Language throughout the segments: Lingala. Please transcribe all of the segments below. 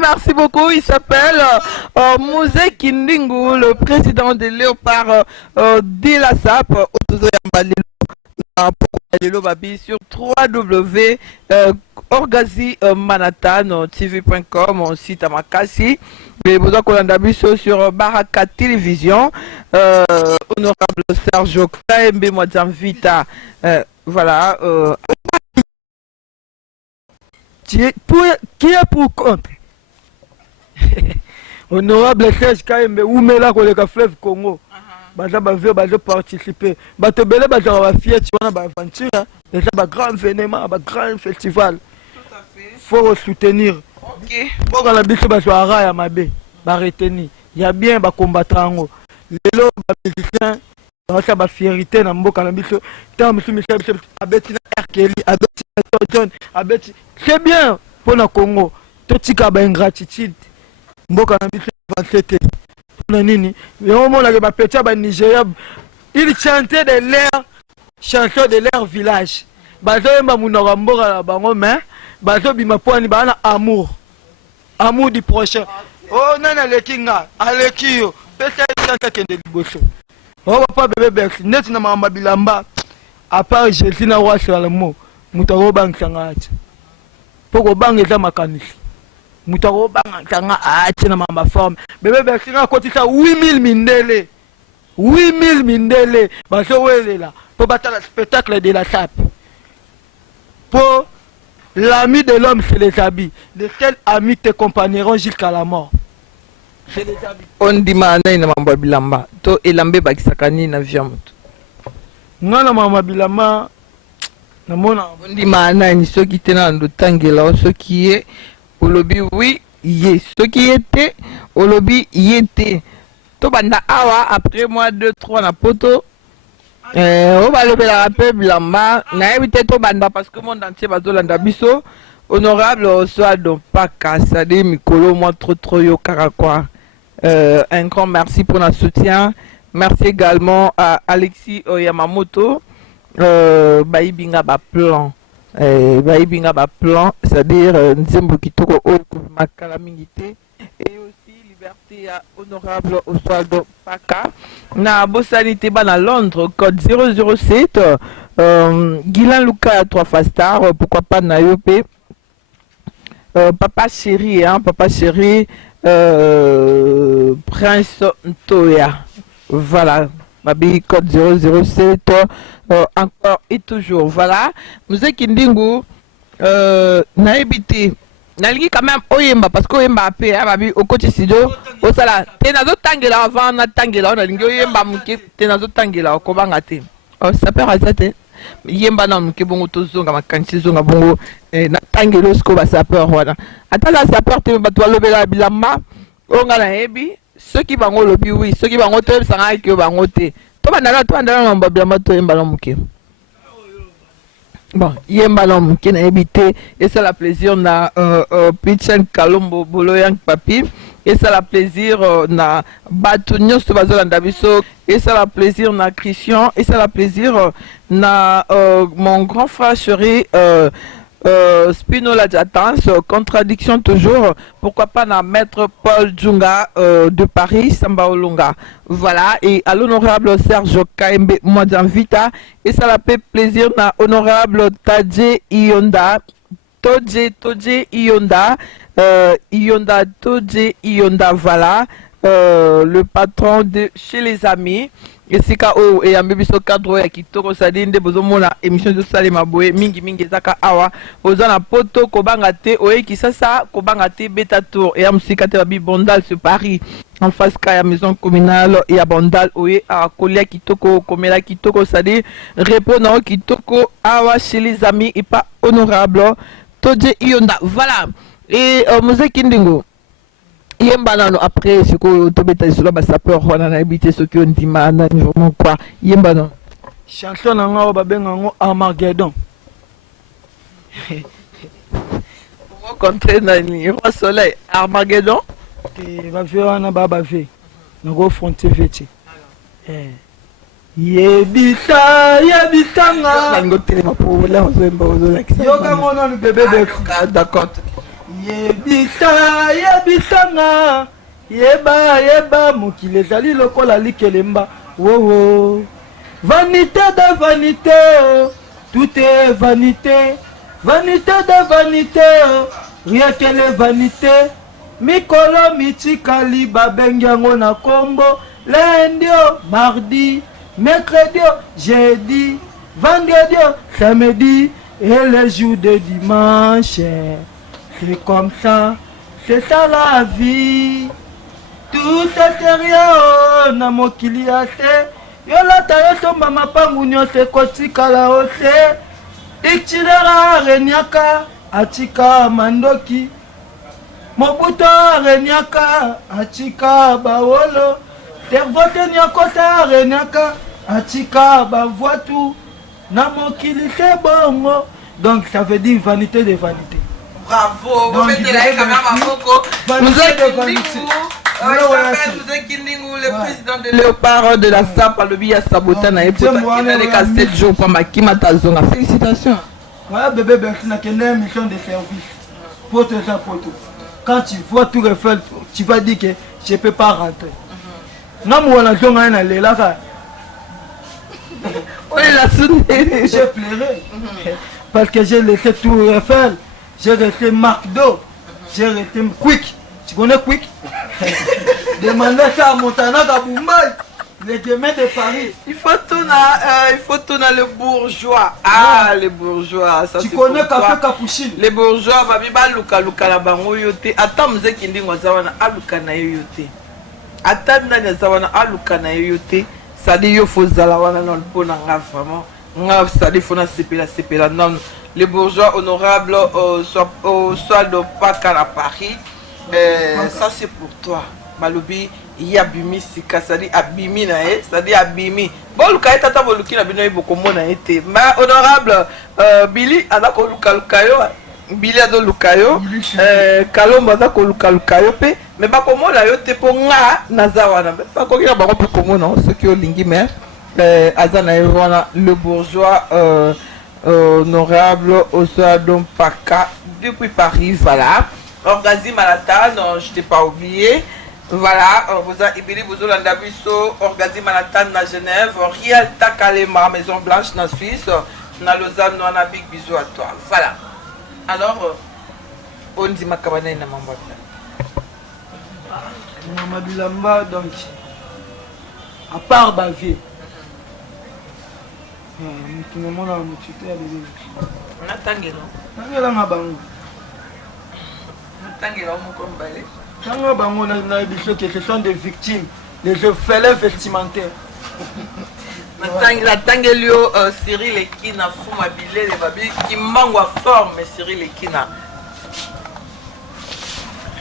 merci beaucoup. Il s'appelle Mose Kindingu, le président de Léopard de la SAP. Sur www.orgazi-manhattan-tv.com, site à Makassi. Mais vous avez sur Baraka Télévision. Honorable Sergio KMB Mwadzamvita. Voilà. Qui est pour contre? Honorable Serge KMB, où met là pour le fleuve Congo? Baza participer. Bato belé baza va fier tu vois na aventure. Déjà ba grand événement, ba grand festival. Tout à fait. Faut soutenir. OK. Pour la biso bazo ya mabe. Ba retenir. Il y a bien ba combattre ngo. Lelo ba musicien ça ba fierté na mboka na biso. Tant monsieur Michel abeti na Arkeli, abeti na John, abeti. C'est bien pour na Congo. Totika ba ingratitude. Mboka na biso 27. Nini ils chantaient de leur chanson de leur village. Amour du prochain. Oh nana le kinga alekio pesa chanta kende liboso. Oh papa bébé Bercy net na mama bilamba à part Jésus na roi Salomon mutaro bang sangati. Poko bang eza makanisi. Mutaro bang tanga ati na mama forme bébé Bercy na kotisa 8000 mindele 8000 mindele baso welela pour battre le spectacle de la SAP pour l'ami de l'homme c'est les habits de quels amis te accompagneront jusqu'à la mort c'est les habits on dit mana na mama bilamba to elambe bakisakani na viamoto ngana mama bilamba na mona on dit mana ni soki tena ndo tangela soki est olobi oui yé ce qui était olobi yété to banda awa après moi 2-3 na poto on va lever la rappel bilamba na éviter to banda parce que monde entier bazolanda biso honorable soit donc pas cassade mikolo moi trop yo karakwa un grand merci pour notre soutien. Merci également à Alexis Yamamoto baibinga ba plan baibinga ba plan, c'est-à-dire nzembo kitoko makala mingité et aussi liberté à honorable Oswaldo Paka na bosanité bana Londres code 007 Guilain Luka 3 Fastar pourquoi pas na yopé papa chéri hein papa chéri Prince Ntoya voilà Mabi code 007 encore et toujours voilà Mose Kindingu naibité nalingi quand même oyemba parce que oyemba apé babi au côté studio au sala tenazo tangela avant na tangela nalingi oyemba muke tenazo tangela ko banga te oh ça peut rater yemba na muke bongo tozonga makanisi zonga bongo na tangelo sko ba sapeur wana ata la sapeur te bato lobela bilamba onga na hebi ceux qui bango lobi oui ceux qui bango te sanga ki bango te to bandala na bilamba to yemba na muke. Bon, yembalom qui n'a habité et ça la plaisir na Pichen Kalombo Boloyang Papi et ça la plaisir na Batunyo Subazolanda Biso et ça la plaisir na Christian et ça la plaisir na mon grand frère chéri Spinola Jatans, contradiction toujours, pourquoi pas na maître Paul Djunga de Paris, Samba Olunga. Voilà, et à l'honorable Serge KMB Mwadzamvita, et ça la fait plaisir na honorable Tadje Ionda, Todje Ionda, Ionda Todje Ionda, voilà, le patron de chez les amis. Et si kao et ambibiso cadre ya kitoko sadinde bozomona émission de Salema Boé mingi zaka awa ozana poto kobanga te oye kisasa kobanga te beta tour et amsika te babi Bondal ce Paris en face ka maison communale et à Bondal oye a kolia kitoko komela kitoko sadi répondant kitoko awa chez les amis et pas honorable Todje Ionda voilà et Mose Kindingu Yembanano après ce que tu as dit, ça peut on a habité ce que on dit vraiment quoi Yembano chanson nanga babenga Armageddon pour rencontrer Nani Roi Soleil Armageddon et va faire na baba fait na go frontier veti yebisa nga ngo télé ma pour là on se mba ozo l'action yoga mon bébé d'accord Yebisa, yebisanga. Yeba, yeba, mokili ezali lokola likelemba. Oh. Vanité de vanité, tout est vanité. Vanité de vanité, rien que les vanités. Mikolo mitikali babengiango na kombo. Lundi, mardi, mercredi, jeudi, vendredi, samedi et les jours de dimanche. C'est comme ça, c'est ça la vie. Tout ça c'est rien, na mokili ase. Yolata yoso mama pangu nyose kotikala ose. Ichilera renyaka, achika mandoki. Mobuto renyaka, achika bawolo. Servote nyakosa renyaka, achika bavoitou. Na mokili c'est bongo. Donc ça veut dire vanité de vanité. Bravo, vous mettez là quand même à Boko. Nous Kindingou, le président de Léopard de la SAP, le billet Sabotana et pour les 7 jours pour ma Kimatazonga. Félicitations. Voilà, bébé Bercy n'a qu'une mission de service. Pour tout ça, pour tout. Quand tu vois tout refaire, tu vas dire que je ne peux pas rentrer. Non, moi, la zone est là. J'ai pleuré. Parce que j'ai laissé tout refaire. J'ai resté McDo. J'ai resté Quick. Tu connais Quick? Demandez ça à Montana Kaboumbay. Les gamins de Paris. Il faut tourner le bourgeois. Ah, les bourgeois. Ça, tu connais Café Capuchine? Les bourgeois, babiba luka la bango yote. Attends, mzee kindingo wazawana aluka na yote. Attends, nani zawana aluka na yote. Ça dit yo faut zalawana non pour nga vraiment. Nga ça dit faut na sepela non. Les bourgeois honorables soit de Pâques à Paris. Ça c'est pour toi. Malobi y a bimi sika ça dit abimi na ça dit abimi. Bon luka tata boluki na bino iboko mona été. Ma honorable Billy anako luka yo. Billy ado luka yo. Kalomba anako luka yo pe. Mais ba komona yo te po nga nazawana. Ba ko kira ba ko komona ce qui olingi mais azana wana le bourgeois honorable Osadon Paka depuis Paris, voilà. Orgazi Manhattan, je t'ai pas oublié. Voilà, vous avez Ibili Bouzolanda Bisso, Orgazi Manhattan na Genève, Riel Takalema, Maison Blanche na Suisse, na Lausanne, on a big bisous à toi. Voilà. Alors, on dit ma cabane na Mamba. Mama Bilamba, donc, à part Bavier. Ce sont des victimes, des orphelins vestimentaires. La Tangelio, Cyril Ekina, Fouma Bilé, les babis, qui manque à forme, Cyril Ekina.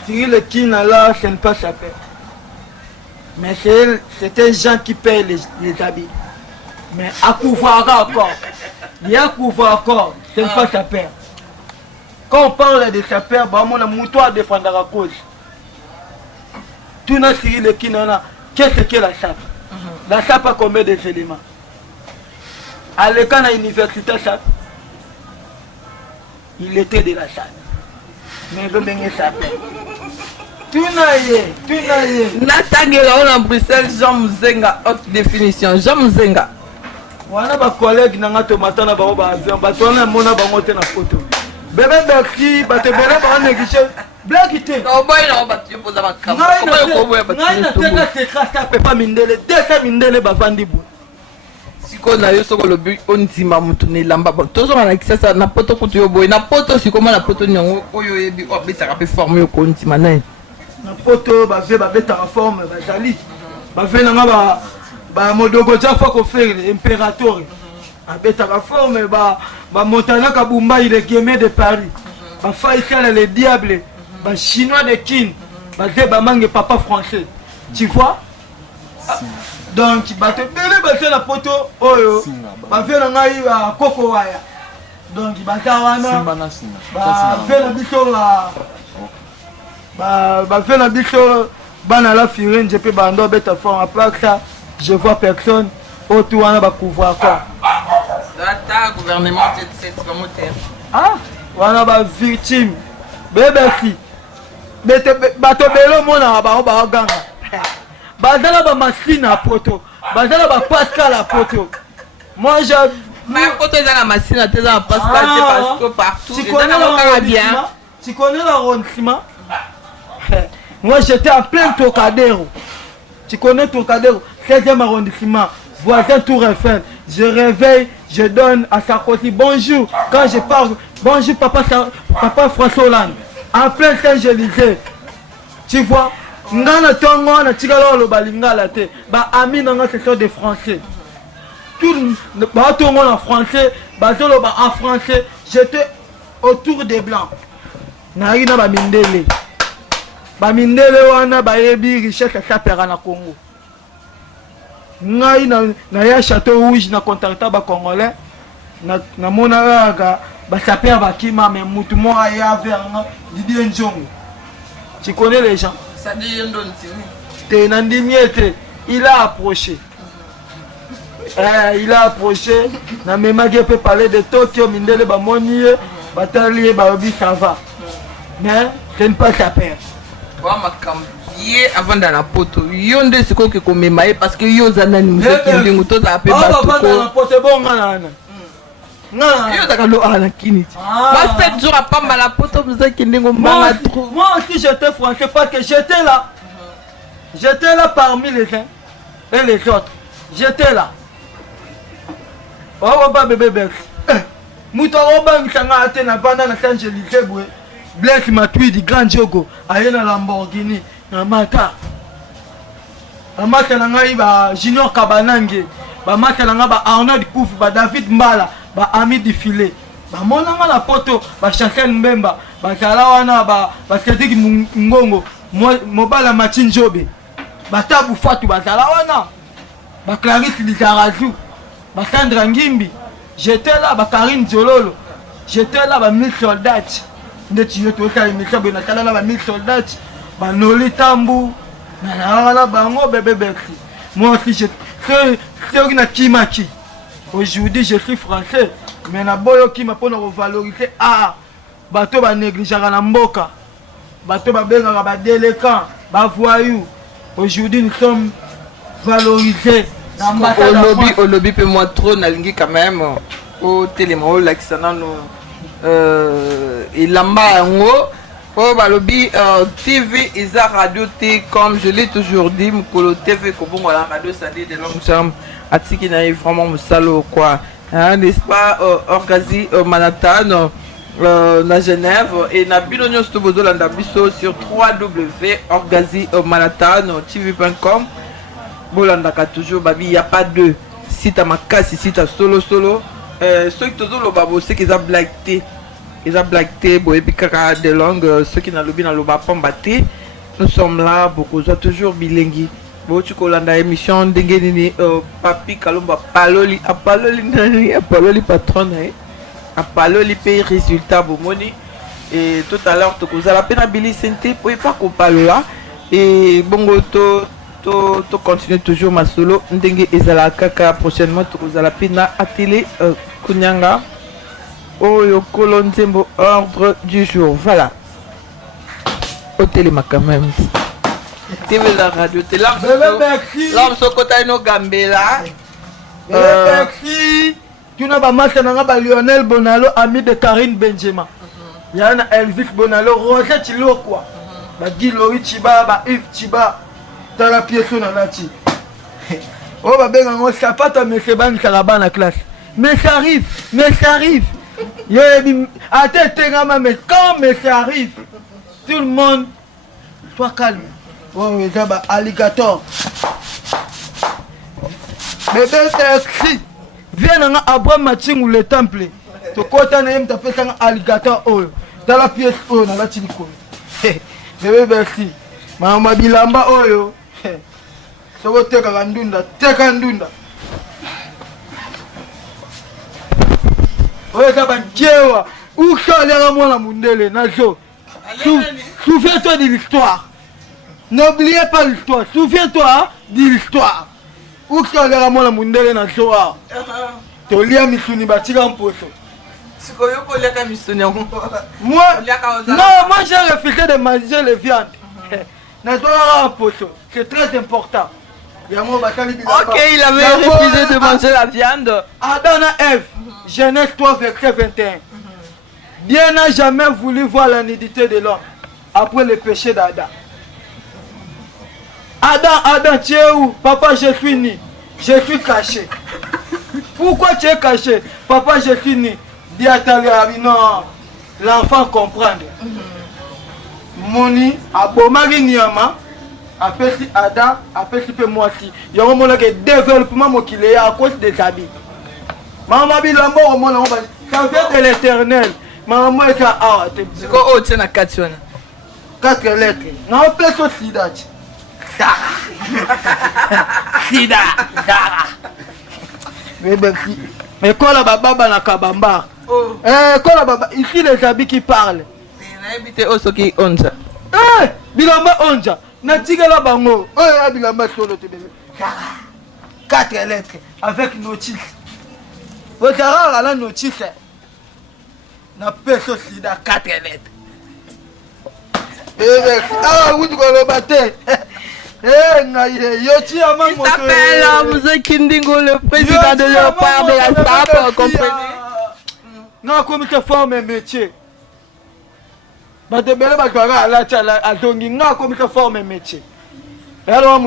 Cyril Ekina, là, ce n'est pas sa paix. Mais c'est un gens qui paye les habits. Mais à pouvoir encore, il y a pouvoir encore, c'est pas sa père. Quand on parle de sa père, on a mouton à défendre la cause. Tout n'a Cyril et Kinana, qu'est-ce que la SAP? La SAP a combien d'éléments? À l'école à l'université SAP, il était de la SAP. Mais il veut sa père. Tout n'a Natangela, on a Bruxelles, Jean Mzenga, haute définition. Jean Mzenga. Wana ba collègue nanga tomata na ba avion batona mona ba ngote na photo bébé Bercy ba te bere ba négliger blague ité no boy no ba tu poza ba kama ko boy ba tu na tena te krasta pe pa mindele 200 mindele ba vandi bo siko na yo soko lobi ondima mutu ne lamba ba tozo na kisasa na poto kutu yo boy na poto siko na poto nyongo oyo yebi o betaka pe forme yo ko ondima na poto ba ve ba betaka forme ba jali ba ve nanga ba modogo jafa ko faire impérateur abeta ba forme ba Montana Kabumba il est gamé de Paris ba faïsal les diables ba chinois de Kin ba zeba mangue papa français tu vois donc ba te bele ba la poto oyo ba vela ngai ba koko waya donc ba tawana ba vela biso ba vela biso bana la firin je peux bando beta forme après ça je vois personne autour de la couvre quoi. Data gouvernement de cette promoteur. Ah, on a des victimes. Merci. Bato belo mona ba ba ganga. Bazala ba machine à poto. Bazala ba Pascal à poto. Moi je mais poto dans la machine à tes en Pascal parce que partout. Tu connais l'arrondissement? Tu connais l'arrondissement? Moi j'étais en plein Trocadéro. Tu connais Trocadéro, 16e arrondissement, voisin Tour Eiffel. Je réveille, je donne à Sarkozy bonjour. Quand je parle, bonjour papa François Hollande. En plein Saint-Élysée. Tu vois, ngana tongo na tigalo lo balingala te. Ba ami nanga ce sont des Français. Tout ba tongo en français, ba zolo ba en français. J'étais autour des blancs. Na ina ba mindele. Ba mindele wana ba yebi richesse ça pera na Congo. Ngai na ya château rouge na contacta ba congolais. Na mona ga ba saper ba kima mais mutu mo aya vers Didier Njongo. Tu connais les gens? Ça dit T'es nandimiete, il a approché. Il a approché. Na même peut parler de Tokyo, mindele ba moni, batali ba obi ça va. Mais c'est ne pas sa père. Avant dans la poto, yo nde siko ke ko memaye parce que yo zanani museki ndingu to za pe ba ko. Dans la poto bon ngana. Yo zaka lo ala kini. Moi 7 jours à pas la poto museki ndingu mbanga trop. Moi aussi j'étais français parce que j'étais là. J'étais là parmi les uns et les autres. J'étais là. Oh ba bébé Bex. Muto roba nganga atena bana na Saint-Élysée bwe. Blaise Matuidi Grand Diogo ayena Lamborghini na mata. Amata na ngai ba Junior Kabanange, ba mata na nga ba Arnold Kouf, ba David Mbala, ba Ami Difilé. Ba mona nga na poto ba Chancel Mbemba, ba Zala wana ba Cedric Ngongo, Mobala Machinjobe. Ba Tabu Fatou ba Zala wana. Ba Clarisse Lizarazu, ba Sandra Ngimbi. J'étais là ba Karine Diololo. J'étais là ba 1000 soldats. Ndeti yo to ka émission be na kala na ba 1000 soldats. Ba Noli Tambu. Na la bango bébé Bercy. Moi aussi je c'est na kimaki. Aujourd'hui je suis français, mais na boyo ki ma pona revaloriser bato ba négliger na mboka. Bato ba benga ba déléquent, ba voyou. Aujourd'hui nous sommes valorisés. Au lobby peut moi trop nalingi quand même au télémo l'accent no ilamba ngo oh balobi TV isa radio T comme je l'ai toujours dit mukolo TV ko bongo la radio ça dit de longue chambre atiki na vraiment musalo quoi n'est-ce pas Orgazi Manhattan na Genève et na bilonyo sto bozolanda biso sur www.orgazimanhattan.tv.com bolandaka toujours babi y a pas de site à makasi site à solo ceux qui toujours le babo c'est qu'ils a blagué ils a blagué boyebi kaka de langue ceux qui na lobi na loba pambate nous sommes là beaucoup soit toujours bilingi bo tu kolanda émission ndenge nini papi kalomba paloli nani paloli patron apaloli paye résultat bomoni et tout à l'heure to kozala pena bili sente po pas ko palola et bongo to continue toujours ma solo ndenge ezala kaka prochainement to kozala pena atelier kunyanga oyo kolonzembo ordre du jour voilà au téléma quand même TV la radio t'es là l'homme sokota ino gambela merci tu n'as pas marché na ba Lionel Bonalo ami de Karine Benjamin yana Elvis Bonalo Rosette Chilo quoi ba Gilori Chiba ba Yves Chiba dans la pièce na lati oh ba benga ngo sapata mais c'est ban karaba na classe mais ça arrive yo attends mais quand mais ça arrive tout le monde sois calme oh ça ba alligator bébé taxi viens na Abraham Machingu le temple to kota na yem tapesa nga alligator oyo dans la pièce oyo na lati likolo bébé merci mama bilamba oyo soko teka ndunda oyo kaba djewa ukalera mwana mundele nazo souviens-toi de l'histoire n'oubliez pas l'histoire souviens-toi de l'histoire ukalera mwana mundele nazo tolia misuni batika mposo Moi, j'ai refusé de manger les viandes. C'est très important. Ok, il avait refusé de manger la viande. Adam et Ève, Genèse 3, verset 21. Dieu n'a jamais voulu voir la nudité de l'homme après le péché d'Adam. Adam, tu es où? Papa, je suis né. Je suis caché. Pourquoi tu es caché? Papa, je suis né. Dis à ta non, l'enfant comprendre. Moni, abomari niama, apesi Adam, apesi pe moi aussi. Il y a un moment que développement qui est à cause des habits. Maman bilambo au moment ça vient de l'éternel. Maman est à c'est quoi oh tiens na 4 lettres. Non, place au sida. Sida. Mais quoi la baba na kabamba? Quoi la baba? Ici les habits qui parlent. Habité au soki onja. Bilamba onja. Na tigala bango. Bilamba solo te bébé. 4 lettres avec notice. Vous savez la notice. Na peso sida 4 lettres. Oui, tu vas le battre. Il s'appelle Mzee Kindingo, le président de Léopard de la SAP, comprenez? Non, comme tu formes un métier. Bah, tu belle bagara à Dongi, non, comme tu formes un métier. Alors,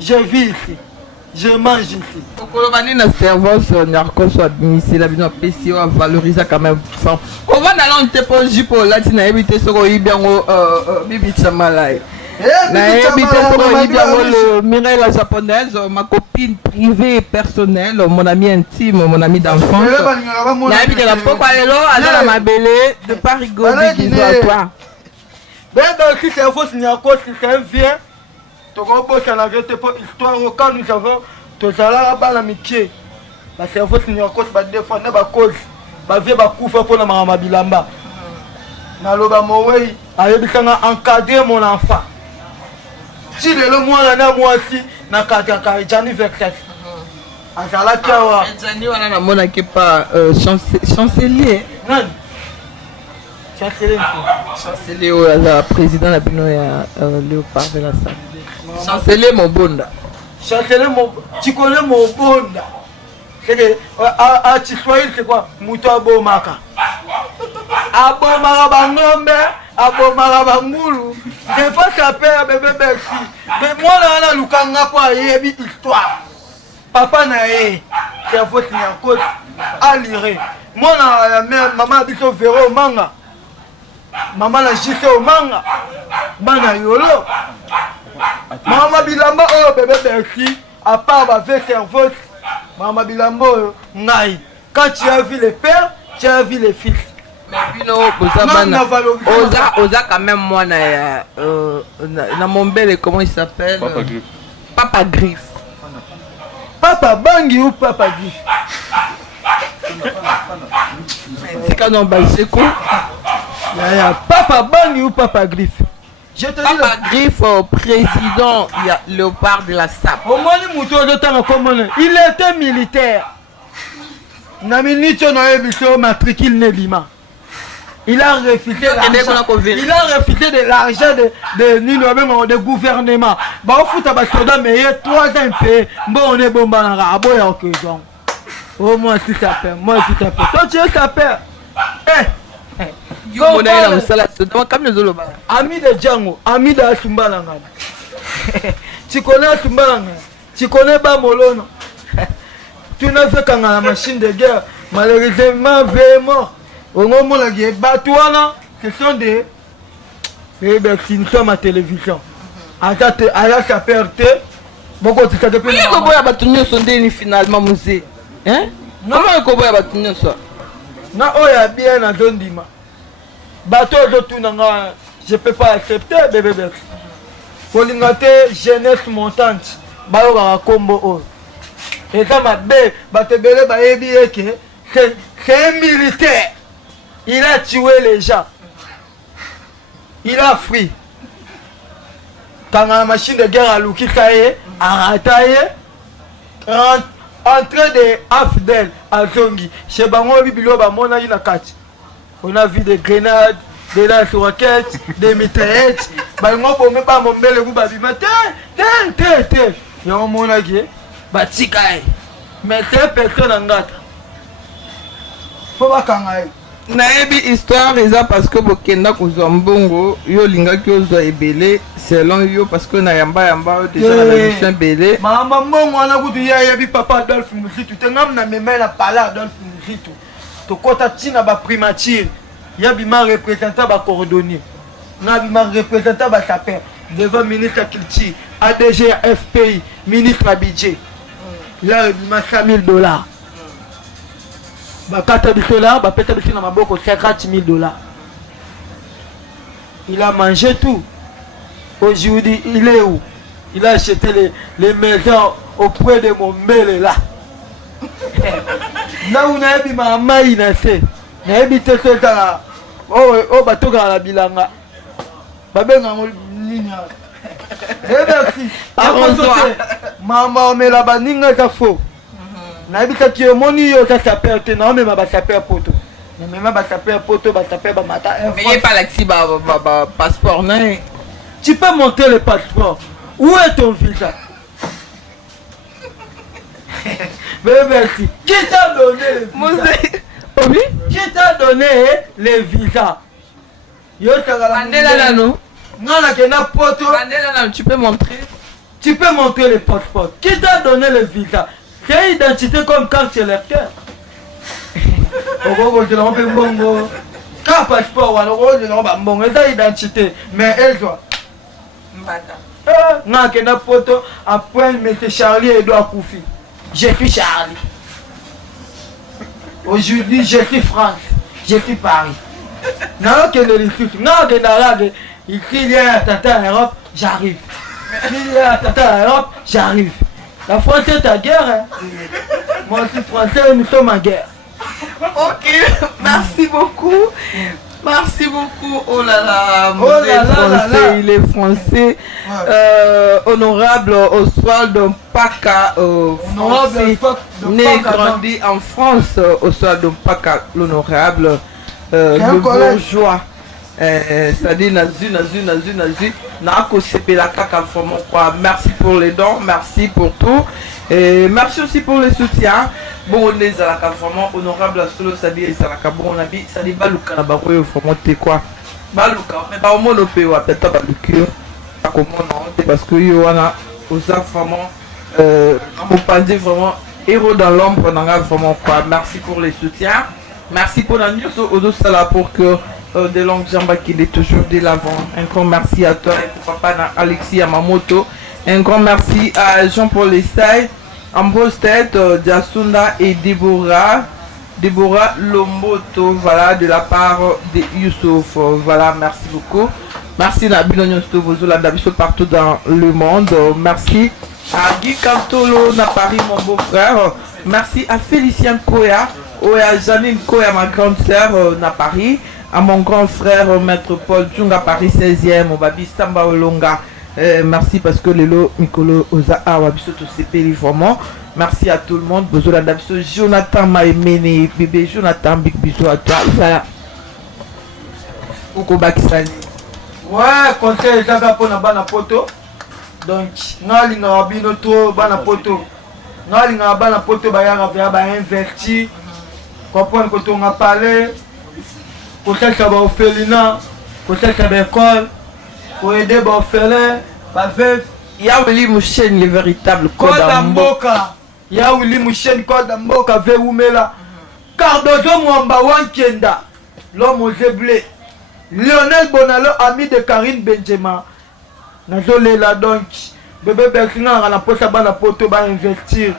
je vis ici. Je mange ici. Kolobani na servance nyarko so administrer la bino PC on valoriser quand même ça. On va dans on te pose pour là tu na éviter ce qu'on y bien bibi chamalai. Na éviter ce qu'on y bien le Mireille la japonaise, ma copine privée et personnelle, mon ami intime, mon ami d'enfance. Na éviter la pourquoi lelo alors la mabélé de pas rigoler disons à toi. Ben donc si c'est un faux nyarko c'est un vieux. Tokobosa na vérité pour histoire quand nous avons tozala ba la mikie ba cerveau senior cause ba défendre ba cause ba vie ba kufa pour na mama bilamba na loba mowei ayebisanga encadrer mon enfant si le mois na moi aussi na kaka jani verset azala kawa jani wana na mona ki pas chancelier non chancelier ou la président la bino ya Léopard de la SAP. Chancelier Mobonda. Chancelier Mobonda. Tu connais Mobonda? C'est que à Tiswahili c'est quoi? Mouto abomaka. Abomaka bangombe, abomaka bangulu. Je pas saper bébé Bercy. Mais moi là lukanga kwa yebi histoire. Papa na ye. C'est faux ni en cause à lire. Moi na mère maman biso véro manga. Maman na jité au manga. Bana yolo. Maman bilamba oh bébé Bercy à part ma vie cerveau. Maman bilamba ngai. Quand tu as vu les pères, tu as vu les fils. Mais bino bozabana. Oza quand même moi na mon bel comment il s'appelle? Papa Griffe. Papa Griffe. Papa Bangi ou Papa Griffe? C'est quand on bat c'est quoi? Papa Bangi ou Papa Griffe? Je te dis Papa Griffe, président il y a Léopard de la SAP. Il était militaire. Il a refusé de l'argent de gouvernement. Mais il y a 3 ans payé. Bon, on est bon, oh, moi, si ça fait. Moi, si ça fait. Toi, tu es ça fait. Ami de Django, ami de Asumbalanga. Tu connais Asumbalanga? Tu connais Bamolono? Tu n'as fait qu'à la machine de guerre. Malheureusement, vraiment. Au moment où il y a Batouana, ce sont des. Nous sommes à la télévision. À la SAPRT, beaucoup de ça depuis. Comment il y a Batounia sondé finalement musée? Hein? Comment il y a Batounia ça? Non, il y a bien dans zone d'Ima. Bateau de tout, je ne peux pas accepter, bébé. Pour l'ingate jeunesse montante, Bayoga Combo. Et ça m'a bé, Batebele Bayebi, c'est un militaire. Il a tué les gens. Il a fui. Quand la machine de guerre a Luki Kaye, a rataillé, entré de Afdel, azongi chez bango bibilo bamona ina kati. On a vu des grenades, des lance-roquettes, des mitraillettes. Bango bombe ba mombele ku babima te. Yo mona ki batika ai. Mais c'est personne ngata. Faut ba kanga ai. nayebi histoire eza parce que bokenda kozwa mbongo yo olingaki ozwa ebele selon yo parce que nayamba yo déjà na bamission ebele mama mbongo wana kutu ye ayebi papa Adolphe Muzitu te ngam na mema na pala Adolphe Muzitu tokota ntina baprimature ya bima représentant bacordonnier na bima représentant basaper devant ministre ya culture ADG ya FPI ministre ya budget là bima $100,000 bakata biso là bapesa biso na maboko $50,000. Il a mangé tout. Aujourd'hui, il est où? Il a acheté les maisons auprès de mon mère là. Là où on a vu ma maille naissée. On a vu tout ça. Oh, bateau à la bilanga. Babenga ligne. Merci. Maman, mais la baninga ça faux. Nabika ki omoni yo ça s'appelle te non mais ma s'appelle poto. Mais même ba s'appelle poto ba s'appelle ba mata. mais il pas l'axi passeport non. Tu peux monter le passeport. Où est ton visa? Mais merci. Qui t'a donné le visa? Oui? Qui t'a donné les visas? Yo Mandela là non. Ngana kena poto. Mandela là tu peux montrer. Tu peux montrer le passeport. Qui t'a donné le visa? C'est identité comme carte électeur. Oh, je l'en fais bon. Quand passeport, on a identité. Mais elle doit. Non, qu'il y a une photo. Après, M. Charlie Edouard Koufi. Je suis Charlie. Aujourd'hui, je suis France. Je suis Paris. Non, qu'il y a les soucis. Non, qu'il y a ici, il y a un tata en Europe, j'arrive. Il y a un tata en Europe, j'arrive. La France est en guerre. Hein? Moi aussi français, nous sommes en guerre. Ok, merci beaucoup. Merci beaucoup. Oh là là, il est français. Ouais. Honorable Oswald Mpaka, né grandi en France. Oswald Mpaka, l'honorable, le bourgeois. C'est-à-dire nazu merci pour les dons, merci pour tout et merci aussi pour les soutiens. Bon on est à la vraiment honorable solo c'est-à-dire ça la bon on a dit ça dit baluka na ba ko vraiment te quoi baluka mais ba mono pe wa peut-être baluka pas comme non parce que yo wana osa vraiment on pas dire vraiment héros dans l'ombre on a vraiment quoi. Merci pour les soutiens, merci pour la news aux sala pour que de longues jambes qu'il est toujours de l'avant. Un grand merci à toi et pour papa Alexis Yamamoto. Un grand merci à Jean-Paul Essay, Ambrose Tête, Diasunda et Déborah Lomboto, voilà, de la part de Youssouf. Voilà, merci beaucoup. Merci Nabil Onyosto Vozola Dabiso partout dans le monde. Merci à Guy Cantolo na Paris, mon beau-frère. Merci à Félicien Koya, et à Janine Koya, ma grande sœur, na Paris. À mon grand frère Maître Paul Djunga Paris 16e, au Babi Samba Olonga. Merci parce que Lelo Mikolo Oza Awabiso to CP vraiment. Merci à tout le monde. Bozola Dabiso Jonathan Maemene, bébé Jonathan, big bisous à toi. Voilà. Oko Bakisani. Ouais, conseil Zaga pour na bana poto. Donc, ngali na bino to bana poto. Ngali na bana poto ba yara ba inverti. Comprendre que on a parlé. Peut-être ça va au félina, peut-être ça va école, pour aider les orphelins, les veuves. Il y a Willy Mouchen, le véritable code d'Amboka. Il y a Willy Mouchen, code d'Amboka, Veoumela. Cardozo Mwamba Wankenda, l'homme aux éblés. Lionel Bonalo, ami de Karine Benjamin. Nazolé là donc. Bébé Berkina, à la poste à la poto, va investir.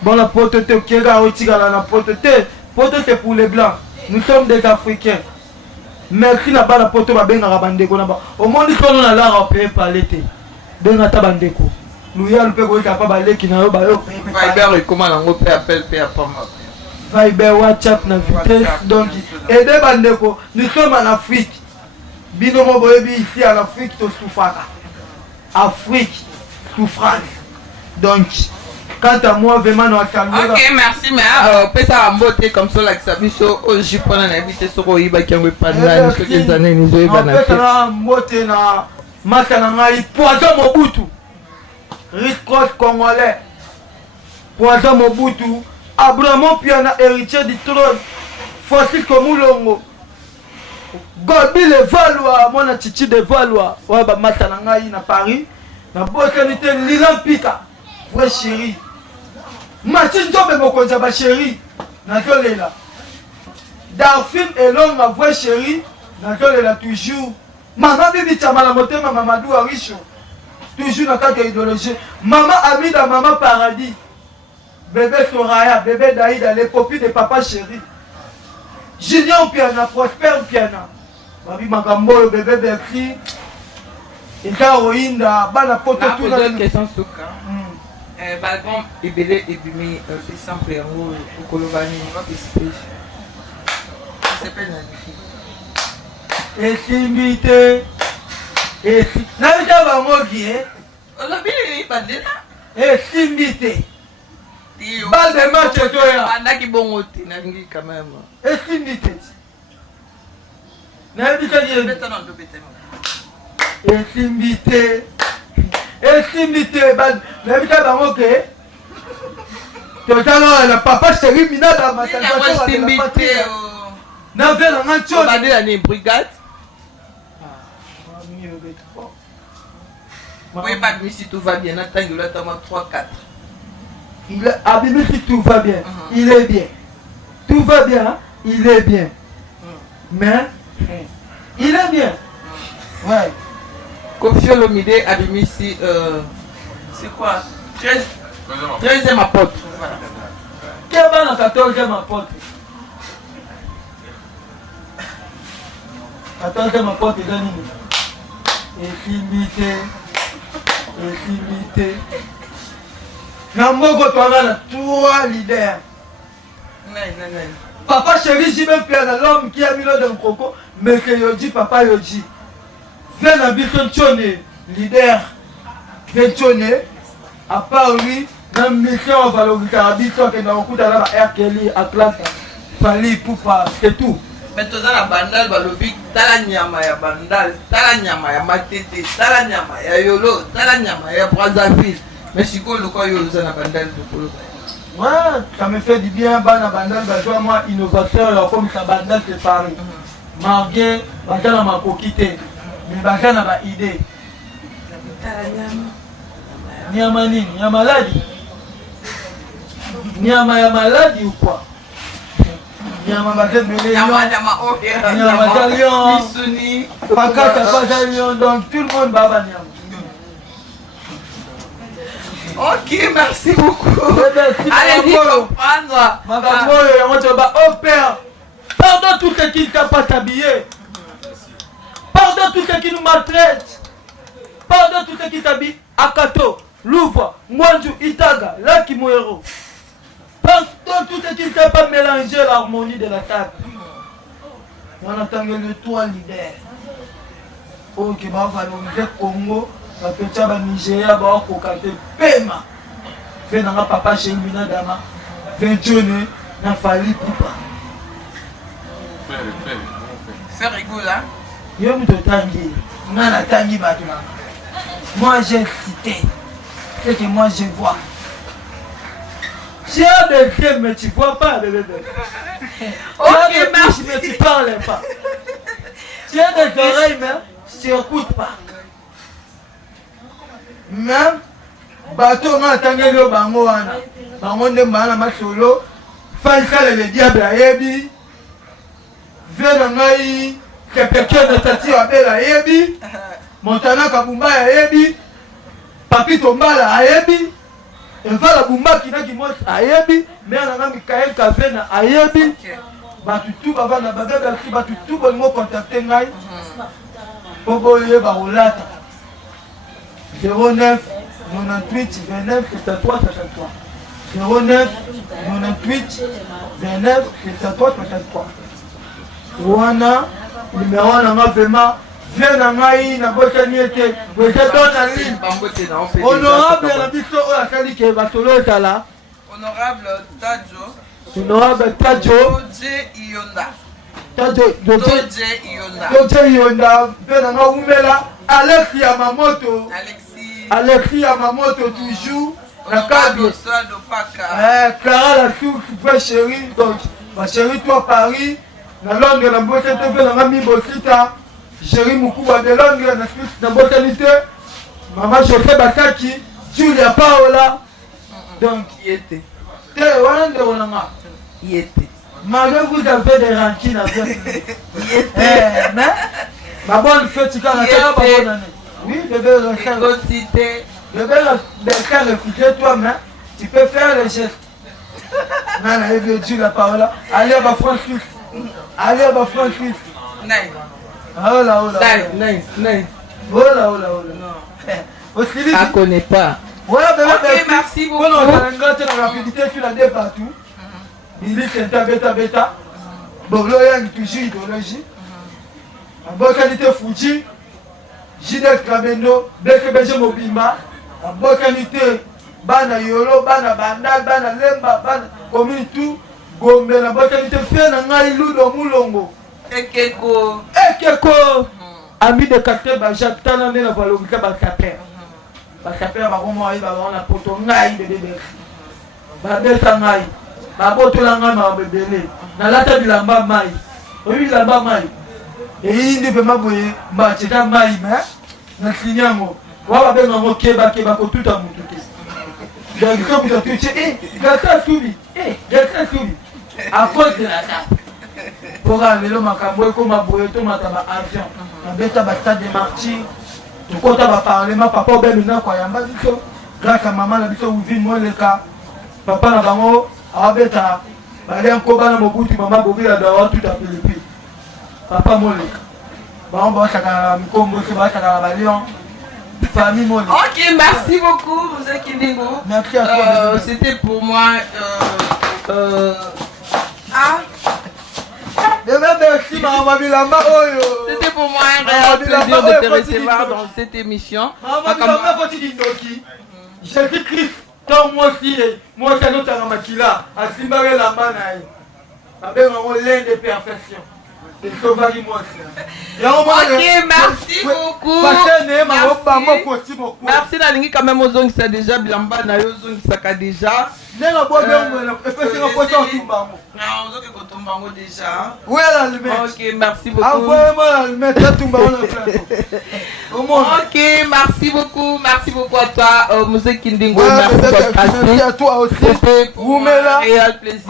Bon, la poto, te kera, otiga, la poto, poto, c'est pour les blancs. Nous sommes des Africains. Merci na bana poto ba benga bandeko na ba. Au monde ko na la rapé palete. Benga ta bandeko. Luya lupe ko ka pa baleki na yo ba yo. Viber et comment on peut appeler pe apama. Viber WhatsApp na vitesse donc aider bandeko. Nous sommes en Afrique. Bino mo boyebi ici en Afrique to soufaka. Afrique souffrance. Donc Quant à moi, vraiment, nous allons Ok, merci, mais peut ça en beauté comme ça, là, que ça biso, au Japon, on a invité sur Oiba qui a eu pas de l'année, sur les années, nous avons en fait, beauté na Matananga, Poison Mobutu, Rick Cross congolais, Poison Mobutu, Abraham Piana, héritier du trône, Francisco Moulongo, Gobi le Valois, mon Chichi de Valois, Waba Matananga, na Paris, na Bokanité, Lilan Pika, vrai chéri. Martin Jobe Mokonza ba chéri, nazolela. Darfin Elon ma vraie chérie, nazolela toujours. Maman Bibi Chamala Motema Mamadou Arisho, toujours dans ta idéologie. Maman Amida, maman Paradis, bébé Soraya, bébé Daïda, les copies de papa chéri. Junior Piana, Prosper Piana, Babi Makambo, bébé Bercy, et Karoinda, Bana Poto tout dans une question souka. Balgon ebele ebimi exemple yango okolobani wapispesh s'appelle Esimbite Nabita bangoki olobili bandela Esimbite Bal de match toya andaki bongo te nangi quand même Esimbite Nabita ye betana to betema Esimbite Esimbite Bal Nabita bangoki Totala la papa chéri minada matanzation Esimbite na vela ngacho bandela ni brigade oui, pas de si tout va bien, attends, il a 3-4. Il a abîmé si tout va bien. Il est bien. Tout va bien, il est bien. Mais, il est bien. Ouais. Kofi Olomide abîmé si, c'est quoi 13e apôtre. Voilà. Quel va dans 14e apôtre 14e apôtre, il est nini. Efimité. Efimité. Namoko Toana, 3 leaders. Non. Papa chéri, j'y même plein l'homme qui a mis l'eau dans le coco, mais que Yoji, papa Yoji. Viens à Bisson Tchone, leader. Viens Tchone, à part lui, dans la mission valoriser à Bisson, qui est dans le coup de la R. Kelly, Atlanta, Fali, Poupa, c'est tout. Mais tout ça, la bandale, balobi, tala nyama ya bandal, tala nyama ya matete, tala nyama ya yolo, tala nyama ya Brazzaville. Mais si quoi le quoi yolo, ça na bandal de polo. Ouais, ça me fait du bien, bana bandal, bah moi innovateur, alors comme ça bandal c'est pareil. Margué, bandal m'a coquité, mais bandal n'a pas idée. Tala nyama. Nyama nini? Nyama maladie? Nyama ya maladie ou quoi? Nyama batembele nyama lion Misuni pakata pas lion, donc tout le monde baba nyama. Ok, merci beaucoup. Allez-y comprendre. Makambo yango toba oh père, pardonne tout ce qui ne t'a pas habillé, pardonne tout ce qui nous maltraite, pardonne tout ce qui s'habille Akato, Louva, Mwanju, Itaga, Laki Mouero. Pardonne tout ce qui ne t'a pas mélangé l'harmonie de la table. On attend le toi leader. Ok, va valoriser Congo, va péter à Nigeria, va kokate Pema. Fais dans papa chez Mina Dama, fais Johnny, n'a fallu Poupa. C'est rigolo, hein? Yo me tangi, nana tangi batuma. Moi j'ai cité, c'est que moi je vois. Tu as des yeux mais tu vois pas bébé. Ok, merci. Mais tu parles pas. Tu as des oreilles mais tu n'écoutes pas. Même bateau n'a tangi le bango wana. Bango ne mana masolo. Faisal le diable a yebi. Vena ngai kepeke na tati abela yebi. Montana Kabumba a yebi. Papi Tombala a yebi. Eva la Bumba qui n'a qui monte a yebi. Mais on a Mikael Kavena a yebi. Batutu bava na baga qui batutu bon mo contacter ngai. Bobo yeba olata. 09 98 29 73 63. 09 98 29 73 63. Wana numéro na vraiment Viens na ngai na botani ete peut-être dans la ligne. Honorable na biso oyo asali ke basolo ezala. Honorable Tadjo. Honorable Tadjo. Dodje Iyonda. Dodje Iyonda. Mpe na nga umela Alexis Yamamoto. Alexis Yamamoto toujours. La câble. Clara la source, frère chérie. Donc, ma chérie, toi Paris. Na Londres na bosse te pe na ngami bosita. Chérie Mukuba de Londres na Suisse na botanité. Maman José Basaki, Julia Paola. Donc, y était. Wana nde wana y était. Malgré vous avez des rancines avec. Y était. Mais ma bonne fête quand la terre pas bonne année. Oui, bébé Quantité. Bébé réfugié toi mais tu peux faire les gestes. Non, non, Julia Paola. Allez à France Suisse. Allez à France Suisse. Nine. Oh là, oh là. Nine. Oh là, oh là, oh là. Non. Je connais pas. Ouais, bébé, ok, merci beaucoup. On a une rapidité sur la débat partout. Il dit que c'est bêta. Bon, là, il y a toujours idéologie. En bonne qualité, Fuji. J.D. Kramendo, BKBG Mobimba. En bonne qualité, Bana Yolo, Bana Bandal, Bana Lemba, Bana Community. Gombe, en bonne qualité, Fiana Ngaïlou, Moulongo. Ekeko. Ami de quartier, Jacques Tanan, la Valorica, Bacaper. Bacaper, Baromoy, Baron, la Poto, Ngaï, de bébé. Babeta Ngaï. Baboto Langa, ma bébé. Nalata Bilamba Maï. Oui, Bilamba Maï. Et il ne peut pas bouiller. Bacheta Maï, mais. Nasinyango. Waba Bengo Keba, tout à Moutou. Donc, comme tu as touché, Gata Soubi. Gata Soubi. À cause de la table. Pour aller au Macaboué, comme à Boyeto, Mataba avion. On bêta Basta de Marty. Tu comptes à parler, ma papa, ben, maintenant, quoi, y'a pas du tout. Grâce à maman, la biso, où vit moi, le cas. Papa, n'a pas mot, à bêta. Allez, en Koba, mon bout, maman, Bobi, la dawa, tout à Philippe. Papa, moi, le cas. Bon, bah, ça va, Mkombo, ça va, Balion. Famille, moi, ok, merci beaucoup, Moussa Kindingo. Merci à toi. C'était pour moi. C'était pour moi un réel plaisir de te recevoir dans cette émission. Jésus-Christ, tant moi aussi, moi c'est notre Ramakila, à Simbaré la Banaï. Avec un lien de perfection. Ok, merci beaucoup. Merci Nalingi quand même aux gens qui sont déjà Bilamba, na yo zong qui sont déjà. Ok, merci beaucoup. Ok, merci beaucoup. Merci beaucoup à toi, Moussa Kindingo. Merci à toi aussi. C'était un réel plaisir.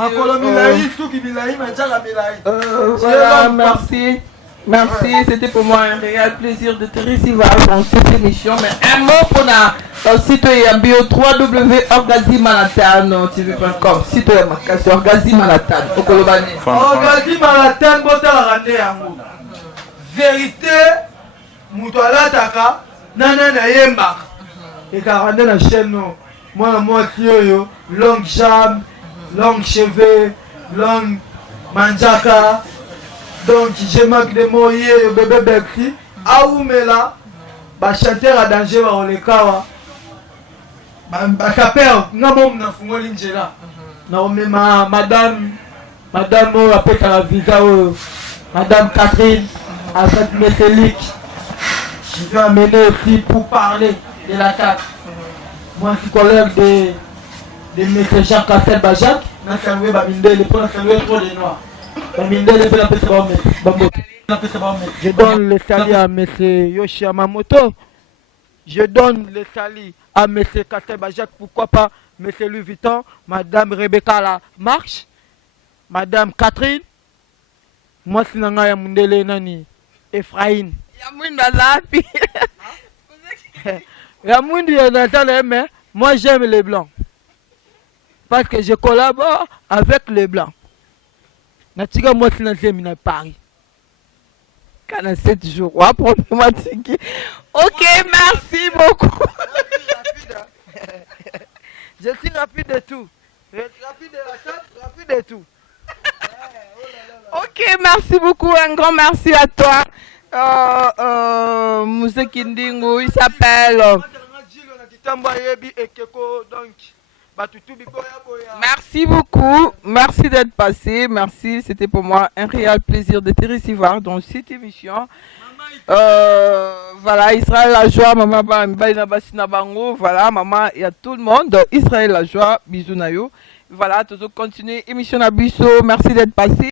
Merci. Merci, c'était pour moi un réel plaisir de te recevoir dans cette émission. Mais un mot pour le site bio www.orgazimanatan.tv.com. Site Orgazimanatan. Orgazimanatan, vérité, Moutouala Taka, Nana Yemba. Et car on a la chaîne, moi, long jambe, long cheveux, long manjaka. Donc, je manque de mots hier, bébé Bekri. Aoumela, chanteur à danger, on les kawa. Kapel, non, na fungo linjela. Non, mais madame, après la visa, madame Catherine, avec Métélique. Je vais amener aussi pour parler de la CAC. Moi, je suis collègue de M. Jean Cassel Bajak. Je suis salué Bamindele, pour saluer trop les noirs. Je donne le salut à M. Yoshi Yamamoto. Je donne le salut à M. Cassel Bajak. Pourquoi pas M. Louis Vuitton, Madame Rebecca La Marche, Madame Catherine. Moi, c'est Nanga Mundele Nani. Ephraim. Mais moi, j'aime les blancs. Parce que je collabore avec les blancs. Natika moi c'est dans Paris. 47 jours. Ok, merci beaucoup. Je suis rapide de tout. Rapide de la chatte, rapide de tout. Ok, merci beaucoup. Un grand merci à toi. Mousse Kindingo, il s'appelle. Merci beaucoup, merci d'être passé, merci, c'était pour moi un réel plaisir de te recevoir dans cette émission. Voilà, Israël la joie, maman Bango, voilà, maman, il y a tout le monde, Israël la joie, bisous nayo. Voilà, toujours continuer, émission Nabiso, merci d'être passé.